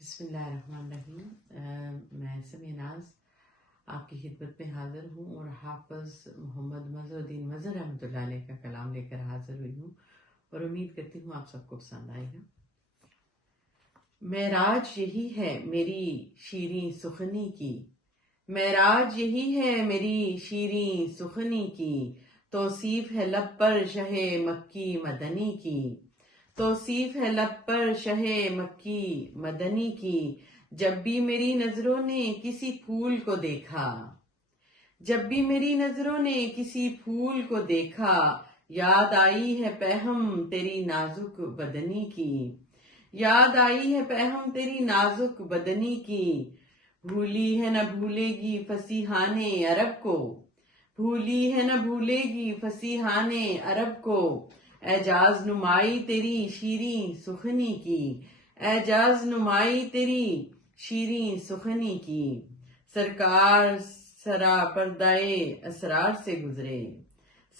بسم اللہ الرحمن الرحیم۔ میں سمیع ناز آپ کی خدمت میں حاضر ہوں اور حافظ محمد مظہر الدین مظہر رحمۃ اللہ علیہ کا کلام لے کر حاضر ہوئی ہوں اور امید کرتی ہوں آپ سب کو پسند آئے گا۔ معراج یہی ہے میری شیریں سخنی کی، معراج یہی ہے میری شیریں سخنی کی، توصیف ہے لب پر شہ مکی مدنی کی، توصیف ہے لب پر شہ مکی مدنی کی۔ جب بھی میری نظروں نے کسی پھول کو دیکھا، جب بھی میری نظروں نے کسی پھول کو دیکھا، یاد آئی ہے پیہم تیری نازک بدنی کی، یاد آئی ہے پیہم تیری نازک بدنی کی۔ بھولی ہے نہ بھولے گی فصیحان عرب کو، بھولی ہے نہ بھولے گی فصیحان عرب کو، اعجاز نمائی تیری شیریں سخنی کی، اعجاز نمائی تیری شیریں سخنی کی۔ سرکار سرا پردائے اسرار سے گزرے،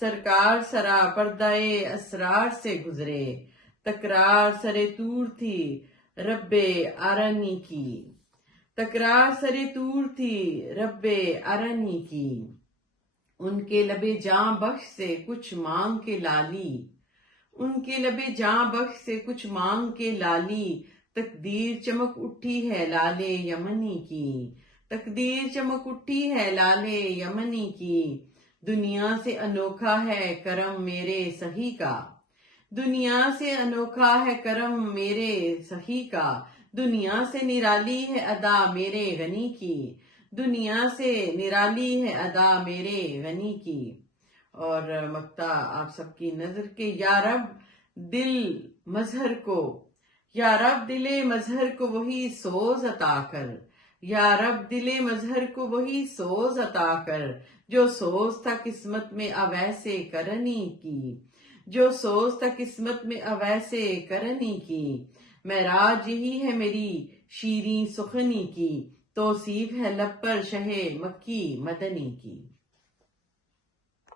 سرکار سرا پردائے اسرار سے گزرے، تکرار سرے طور تھی رب ارنی کی، تکرار سرے طور تھی رب ارنی کی۔ ان کے لب جاں بخش سے کچھ مانگ کے لالی، ان کے لب جاں بخش سے کچھ مانگ کے لالی، تقدیر چمک اٹھی ہے لال یمنی کی، تقدیر چمک اٹھی ہے لال یمنی کی۔ دنیا سے انوکھا ہے کرم میرے سہی کا، دنیا سے انوکھا ہے کرم میرے سہی کا، دنیا سے نرالی ہے ادا میرے غنی کی، دنیا سے نرالی ہے ادا میرے غنی کی۔ اور مقطع آپ سب کی نظر کے، یا رب دل مظہر کو، یا رب دل مظہر کو وہی سوز عطا کر، یا رب دل مظہر کو وہی سوز عطا کر، جو سوز تھا قسمت میں اویسے کرنی کی، جو سوز تھا قسمت میں اویسے کرنی کی۔ معراج یہی ہے میری شیریں سخنی کی، توصیف ہے لب پر شہ مکی مدنی کی۔